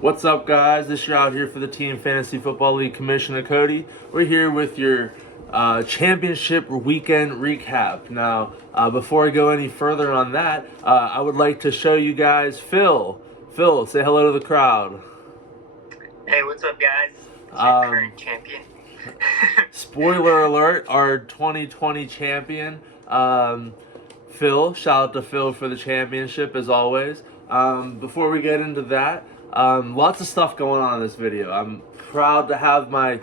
What's up, guys? This year out here for the Team Fantasy Football League Commissioner Cody. We're here with your championship weekend recap. Now, before I go any further on that, I would like to show you guys Phil. Phil, say hello to the crowd. Hey, what's up, guys? It's your current champion. Spoiler alert, our 2020 champion, Phil. Shout out to Phil for the championship, as always. Before we get into that, lots of stuff going on in this video. I'm proud to have my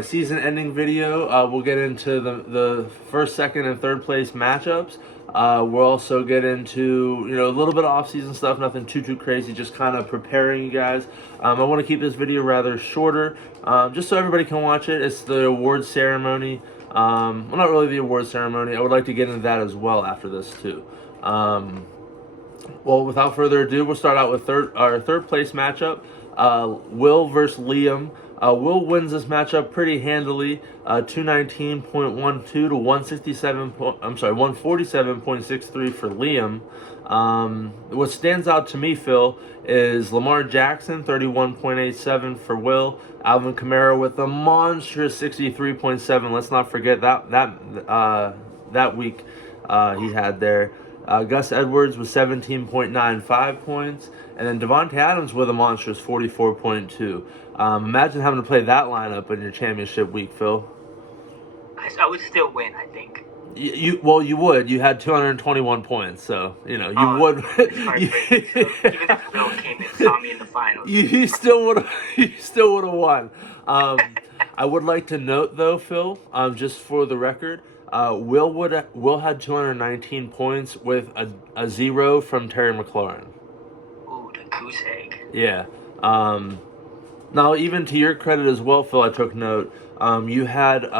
season-ending video. We'll get into the first, second, and third place matchups. We'll also get into a little bit of off-season stuff, nothing too crazy, just kind of preparing you guys. I want to keep this video rather shorter, just so everybody can watch it. It's the award ceremony. Well, not really the award ceremony. I would like to get into that as well after this too. Well, without further ado, we'll start out with our third place matchup. Will versus Liam. Will wins this matchup pretty handily, 219.12 to 147.63 for Liam. What stands out to me, Phil, is Lamar Jackson, 31.87 for Will. Alvin Kamara with a monstrous 63.7. Let's not forget that week he had there. Gus Edwards with 17.95 points, and then Devontae Adams with a monstrous 44.2. Imagine having to play that lineup in your championship week, Phil. I would still win, I think. You would. You had 221 points, so you would. Even if Phil came and saw me in the finals, you still would have won. I would like to note, though, Phil, just for the record. Will had 219 points with a 0 from Terry McLaurin. Ooh, the goose egg. Yeah. Now, even to your credit as well, Phil, I took note. You had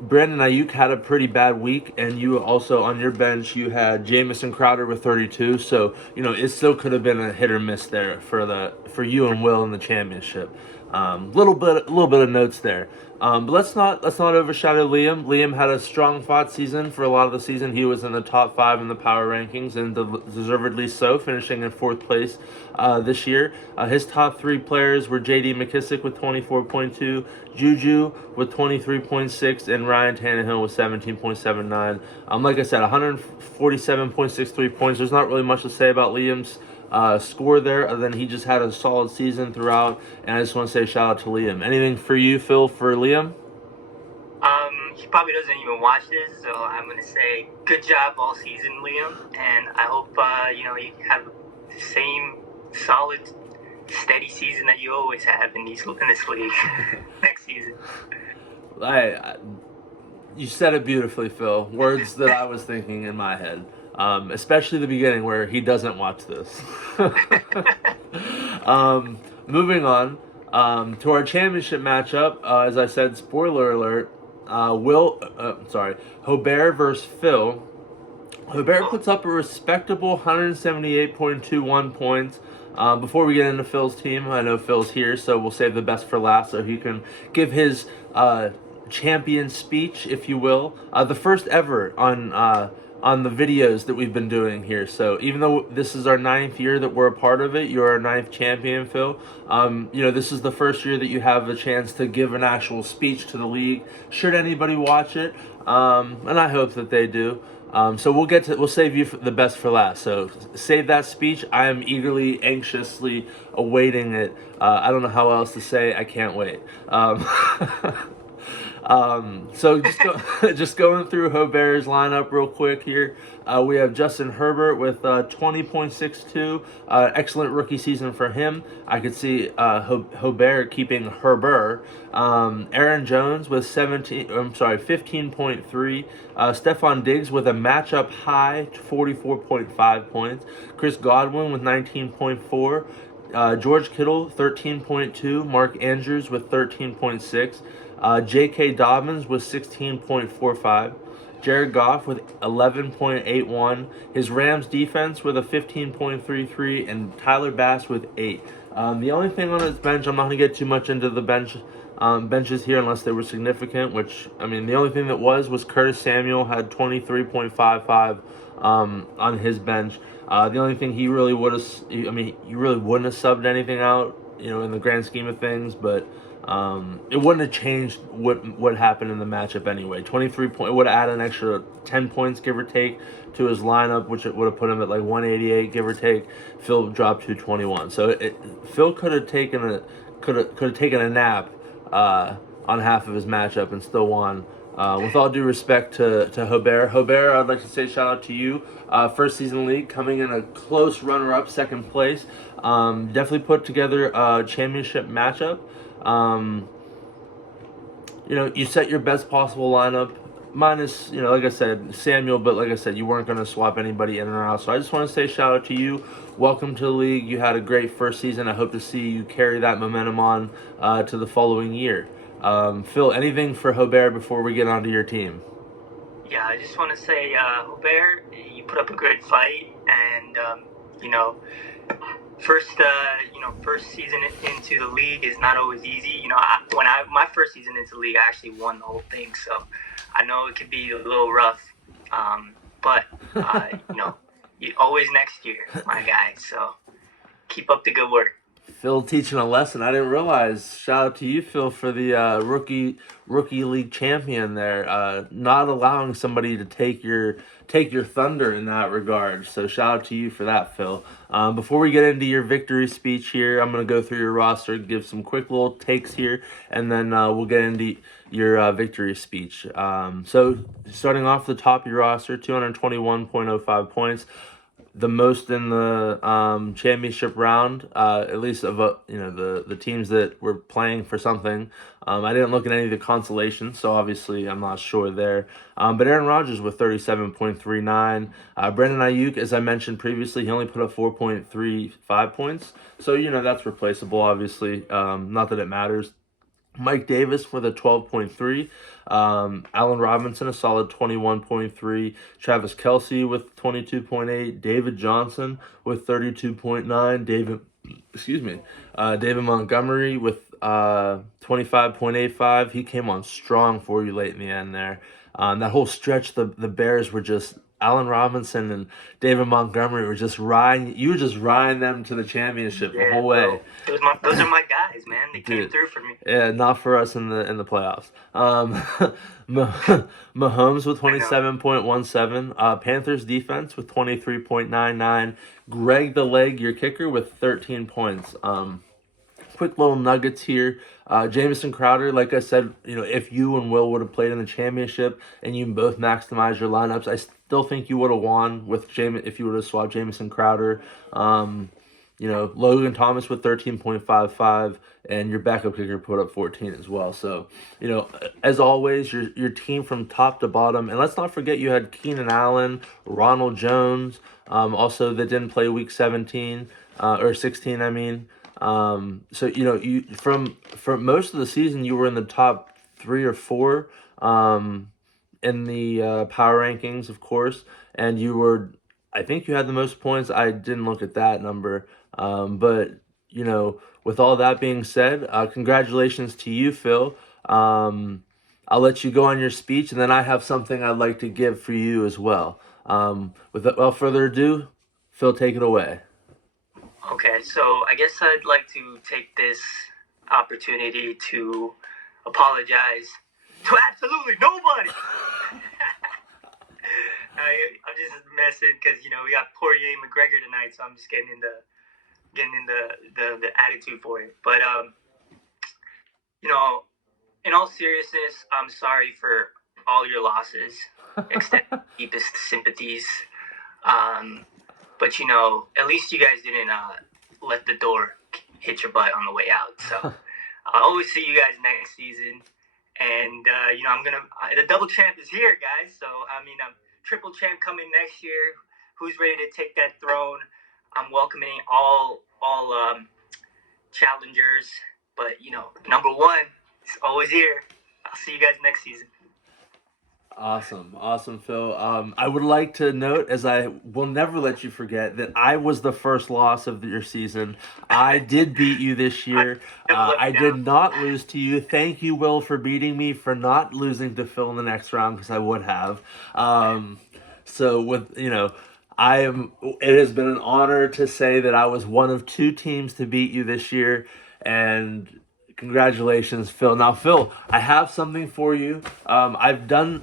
Brandon Ayuk had a pretty bad week, and you also on your bench you had Jamison Crowder with 32. So it still could have been a hit or miss there for you and Will in the championship. Little bit of notes there. But let's not overshadow Liam. Liam had a strong fought season for a lot of the season. He was in the top 5 in the power rankings, and deservedly so, finishing in 4th place this year. His top 3 players were J.D. McKissick with 24.2, Juju with 23.6, and Ryan Tannehill with 17.79. Like I said, 147.63 points. There's not really much to say about Liam's score there, other than he just had a solid season throughout, and I just want to say shout out to Liam. Anything for you, Phil, for Liam? He probably doesn't even watch this, so I'm gonna say good job all season, Liam, and I hope you have the same solid, steady season that you always have in this league next season. You said it beautifully, Phil. Words that I was thinking in my head. Especially the beginning where he doesn't watch this. Moving on to our championship matchup. As I said, spoiler alert, Hobert versus Phil. Hobert puts up a respectable 178.21 points. Before we get into Phil's team, I know Phil's here, so we'll save the best for last so he can give his champion speech, if you will. The first ever on the videos that we've been doing here. So even though this is our 9th year that we're a part of it, you're our 9th champion, Phil. This is the first year that you have a chance to give an actual speech to the league, should anybody watch it, and I hope that they do. So we'll save you the best for last. So save that speech. I am eagerly, anxiously awaiting it. I don't know how else to say. I can't wait. So just going through Hobert's lineup real quick here. We have Justin Herbert with 20.62. Excellent rookie season for him. I could see Hobert keeping Herbert. Aaron Jones with 15.3. Stephon Diggs with a matchup high 44.5 points. Chris Godwin with 19.4. George Kittle 13.2. Mark Andrews with 13.6. J.K. Dobbins with 16.45. Jared Goff with 11.81. His Rams defense with a 15.33. And Tyler Bass with 8. The only thing on his bench, I'm not going to get too much into the bench benches here unless they were significant, which, I mean, the only thing that was Curtis Samuel had 23.55 on his bench. The only thing he really would have, I mean, you really wouldn't have subbed anything out, in the grand scheme of things, but it wouldn't have changed what happened in the matchup anyway. 23 point, it would have added an extra 10 points, give or take, to his lineup, which it would have put him at like 188, give or take. Phil dropped to 21, so Phil could have taken a nap on half of his matchup and still won. With all due respect to Hobert, I'd like to say shout out to you. First season league, coming in a close runner-up, second place. Definitely put together a championship matchup. You set your best possible lineup, minus, like I said, Samuel, but like I said, you weren't going to swap anybody in or out. So I just want to say shout out to you. Welcome to the league. You had a great first season. I hope to see you carry that momentum on to the following year. Phil, anything for Hobert before we get onto your team? Yeah, I just want to say, Hubert, you put up a great fight, and first season into the league is not always easy. My first season into the league, I actually won the whole thing, so I know it could be a little rough, but always next year, my guy. So keep up the good work. Phil teaching a lesson. I didn't realize. Shout out to you, Phil, for the rookie league champion there. Not allowing somebody to take your thunder in that regard. So shout out to you for that, Phil. Before we get into your victory speech here, I'm gonna go through your roster, give some quick little takes here, and then we'll get into your victory speech. So starting off the top of your roster, 221.05 points, the most in the championship round, at least of the teams that were playing for something. I didn't look at any of the consolations, so obviously I'm not sure there. But Aaron Rodgers with 37.39. Brandon Ayuk, as I mentioned previously, he only put up 4.35 points, so that's replaceable. Obviously, not that it matters. Mike Davis with a 12.3. Allen Robinson, a solid 21.3. Travis Kelce with 22.8. David Johnson with 32.9. David Montgomery with 25.85. He came on strong for you late in the end there. That whole stretch, the Bears were just, Allen Robinson and David Montgomery were just riding. You were just riding them to the championship the whole way. Those are my guys, man. They came through for me. Yeah, not for us in the playoffs. Mahomes with 27.17. Panthers defense with 23.99. Greg the Leg, your kicker, with 13 points. Quick little nuggets here. Jamison Crowder, like I said, if you and Will would have played in the championship and you both maximized your lineups, I still think you would have won with if you would have swapped Jamison Crowder. Logan Thomas with 13.55, and your backup kicker put up 14 as well. So, as always, your team from top to bottom. And let's not forget you had Keenan Allen, Ronald Jones, also that didn't play week 17, or 16, I mean. So you from most of the season you were in the top 3 or 4 in the power rankings, of course, and I think you had the most points. I didn't look at that number, but with all that being said, congratulations to you, Phil. I'll let you go on your speech, and then I have something I'd like to give for you as well. Without further ado, Phil, take it away. Okay, so I guess I'd like to take this opportunity to apologize to absolutely nobody. I'm just messing because we got Poirier McGregor tonight, so I'm just getting in the attitude for it. But in all seriousness, I'm sorry for all your losses. Extend deepest sympathies. But at least you guys didn't let the door hit your butt on the way out. So I'll always see you guys next season. And the double champ is here, guys. So I'm triple champ coming next year. Who's ready to take that throne? I'm welcoming all challengers. But number one is always here. I'll see you guys next season. Awesome, Phil. I would like to note, as I will never let you forget, that I was the first loss of your season. I did beat you this I year. never let I me did down. not lose to you. Thank you, Will, for beating me, for not losing to Phil in the next round, because I would have. So with I am. It has been an honor to say that I was one of two teams to beat you this year, and congratulations, Phil. Now, Phil, I have something for you. I've done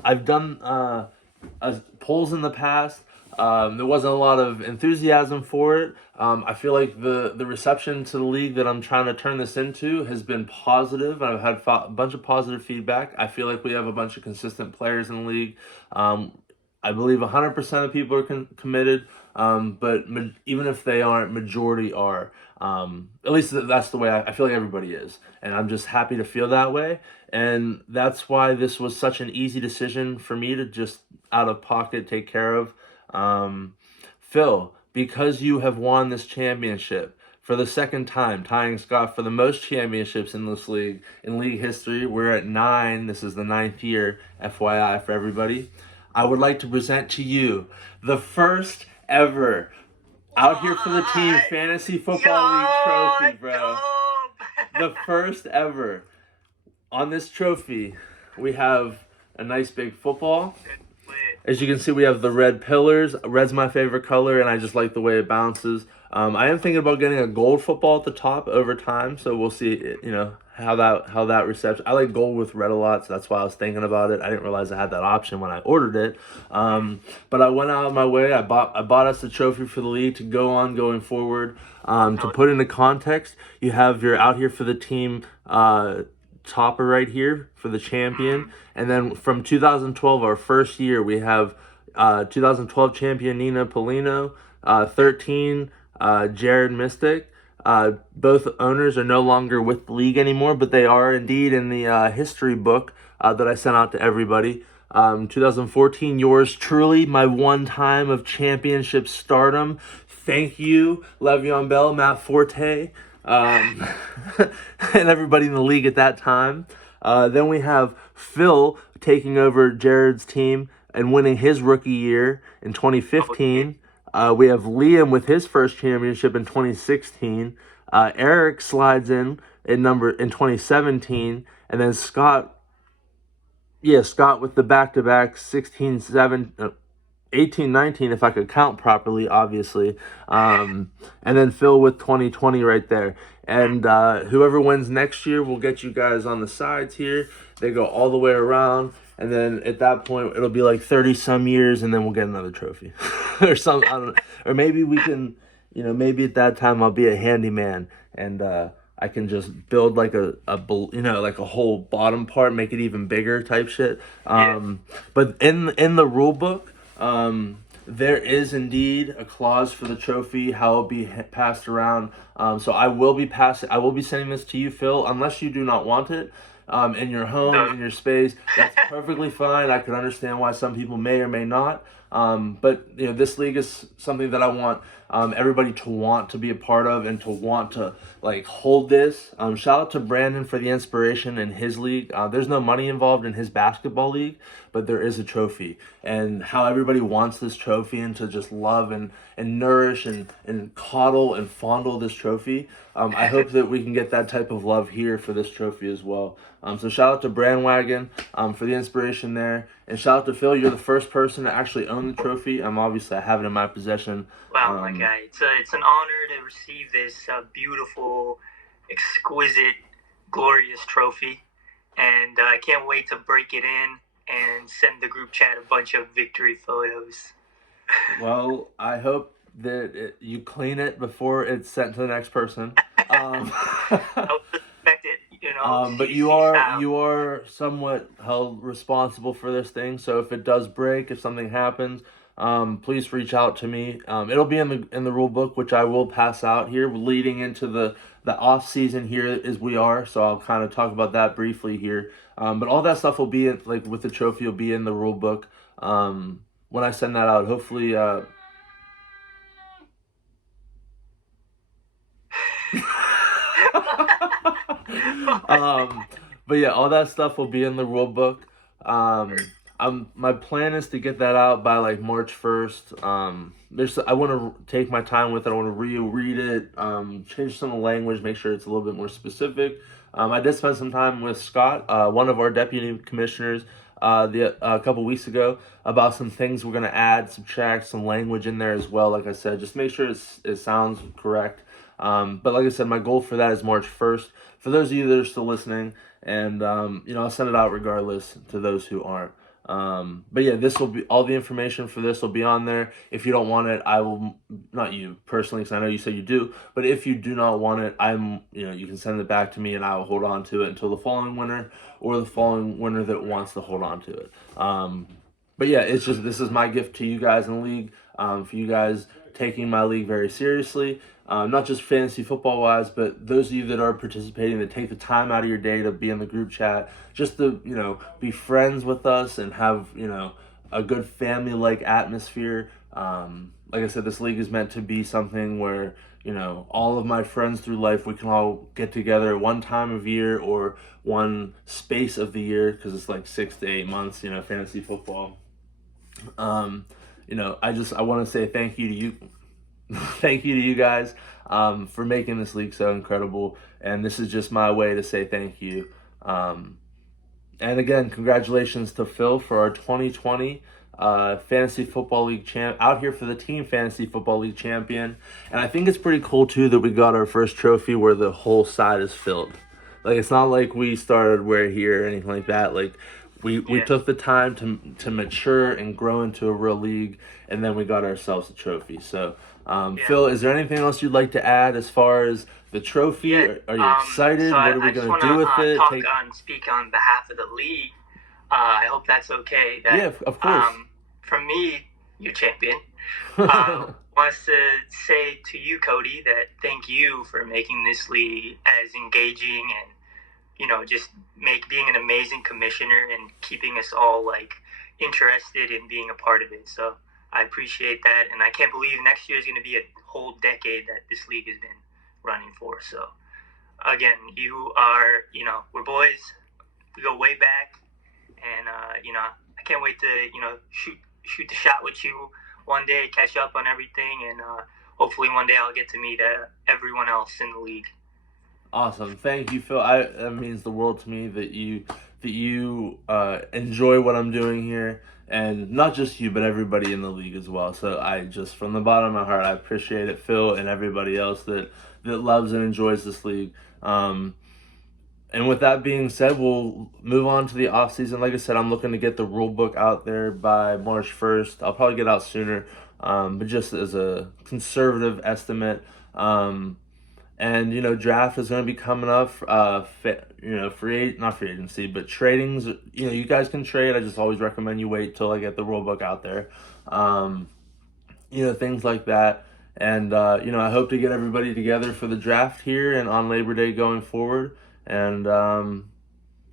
polls in the past. There wasn't a lot of enthusiasm for it. I feel like the reception to the league that I'm trying to turn this into has been positive. I've had a bunch of positive feedback. I feel like we have a bunch of consistent players in the league. I believe 100% of people are committed, but even if they aren't, majority are. At least that's the way I feel like everybody is, and I'm just happy to feel that way. And that's why this was such an easy decision for me to just out of pocket take care of. Um, Phil, because you have won this championship for the second time, tying Scott for the most championships in this league in league history. We're at 9. This is the 9th year, FYI for everybody. I would like to present to you the first ever Out Here for the Team Fantasy Football League trophy, bro. The first ever. On this trophy, we have a nice big football. As you can see, we have the red pillars. Red's my favorite color, and I just like the way it bounces. I am thinking about getting a gold football at the top over time, so we'll see. How that reception. I like gold with red a lot, so that's why I was thinking about it. I didn't realize I had that option when I ordered it. But I went out of my way. I bought us a trophy for the league to go on going forward. To put into context, you have your Out Here for the Team topper right here for the champion. And then from 2012, our first year, we have 2012 champion Nina Polino, 13 Jared Mystic. Both owners are no longer with the league anymore, but they are indeed in the history book that I sent out to everybody. 2014, yours truly, my one time of championship stardom. Thank you, Le'Veon Bell, Matt Forte, and everybody in the league at that time. Then we have Phil taking over Jared's team and winning his rookie year in 2015. We have Liam with his first championship in 2016. Eric slides in 2017, and then Scott with the back-to-back 18, 19, if I could count properly, obviously. And then Phil with 2020 right there. And whoever wins next year will get you guys on the sides here. They go all the way around. And then at that point, it'll be like 30 some years, and then we'll get another trophy. Or something. I don't know. Or maybe we can, maybe at that time I'll be a handyman and I can just build like like a whole bottom part, make it even bigger type shit. But in the rule book, there is indeed a clause for the trophy, how it'll be passed around. So I will be sending this to you, Phil, unless you do not want it. In your home, in your space, that's perfectly fine. I can understand why some people may or may not. But this league is something that I want everybody to want to be a part of and to want to hold this. Shout out to Brandon for the inspiration in his league. There's no money involved in his basketball league, but there is a trophy, and how everybody wants this trophy and to just love and nourish and coddle and fondle this trophy. I hope that we can get that type of love here for this trophy as well. So shout out to Brandwagon for the inspiration there. And shout out to Phil. You're the first person to actually own the trophy. Obviously I have it in my possession. Wow, my guy. It's an honor to receive this beautiful, exquisite, glorious trophy. And I can't wait to break it in and send the group chat a bunch of victory photos. Well, I hope that you clean it before it's sent to the next person. I would expect it, but you are somewhat held responsible for this thing. So if it does break, if something happens, please reach out to me. It'll be in the rule book, which I will pass out here, leading into the off season here as we are. So I'll kind of talk about that briefly here. But all that stuff will be with the trophy will be in the rule book. When I send that out, hopefully. But yeah, all that stuff will be in the rule book. My plan is to get that out by like March 1st. I want to take my time with it. I want to reread it, change some of the language, make sure it's a little bit more specific. I did spend some time with Scott, one of our deputy commissioners, a couple weeks ago, about some things we're going to add, subtract some language in there as well. Like I said, just make sure it sounds correct. But like I said, my goal for that is March 1st. For those of you that are still listening, and I'll send it out regardless to those who aren't. But yeah, this will be all the information for this will be on there. If you don't want it, I will not you personally, because I know you said you do. But if you do not want it, you can send it back to me, and I will hold on to it until the following winter or the following winter that wants to hold on to it. But yeah, it's just this is my gift to you guys in the league. For you guys taking my league very seriously. Not just fantasy football wise, but those of you that are participating, that take the time out of your day to be in the group chat, just to be friends with us and have a good family like atmosphere. Like I said, this league is meant to be something where all of my friends through life, we can all get together one time of year or one space of the year, because it's like 6 to 8 months, fantasy football. I want to say thank you to you. Thank you to you guys for making this league so incredible, and this is just my way to say thank you. And again, congratulations to Phil for our 2020 Fantasy Football League champ, out here for the Team Fantasy Football League champion. And I think it's pretty cool too that we got our first trophy where the whole side is filled. Like, it's not like we started where here or anything like that. Like, we took the time to mature and grow into a real league, and then we got ourselves a trophy. So Phil, is there anything else you'd like to add as far as the trophy? Yeah. Are you excited? So What are we going to do with it? Speak on behalf of the league. I hope that's okay. Yeah, of course. From me, your champion, wants to say to you, Cody, that thank you for making this league as engaging and just being an amazing commissioner and keeping us all interested in being a part of it. So I appreciate that, and I can't believe next year is going to be a whole decade that this league has been running for. So again, you are, we're boys. We go way back, and I can't wait to shoot the shot with you one day, catch up on everything, and hopefully one day I'll get to meet everyone else in the league. Awesome, thank you, Phil. That means the world to me that you enjoy what I'm doing here, and not just you, but everybody in the league as well. So I just, from the bottom of my heart, I appreciate it, Phil, and everybody else that loves and enjoys this league. And with that being said, we'll move on to the off season. Like I said, I'm looking to get the rule book out there by March 1st. I'll probably get out sooner, but just as a conservative estimate. And draft is going to be coming up. Not free agency, but tradings. You guys can trade. I just always recommend you wait till I get the rule book out there. Things like that. And I hope to get everybody together for the draft here and on Labor Day going forward. And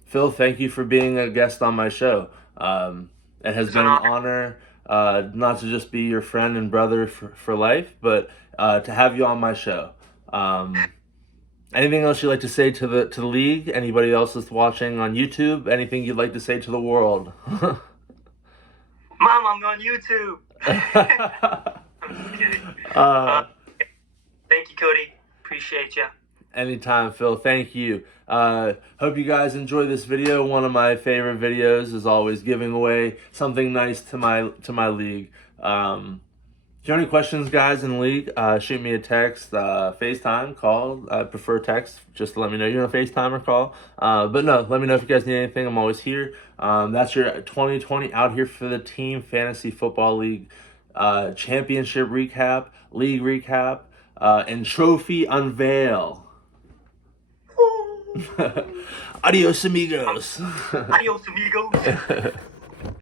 Phil, thank you for being a guest on my show. It has been an honor, not to just be your friend and brother for life, but to have you on my show. Anything else you'd like to say to the league? Anybody else that's watching on YouTube? Anything you'd like to say to the world? Mom, I'm on YouTube. I'm just kidding. Thank you, Cody. Appreciate you. Anytime, Phil. Thank you. Hope you guys enjoy this video. One of my favorite videos is always giving away something nice to my league. If you have any questions, guys, in the league, shoot me a text, FaceTime, call. I prefer text, just to let me know you're on FaceTime or call. But no, let me know if you guys need anything. I'm always here. That's your 2020 out here for the Team Fantasy Football League championship recap, league recap, and trophy unveil. Adios, amigos. Adios, amigos.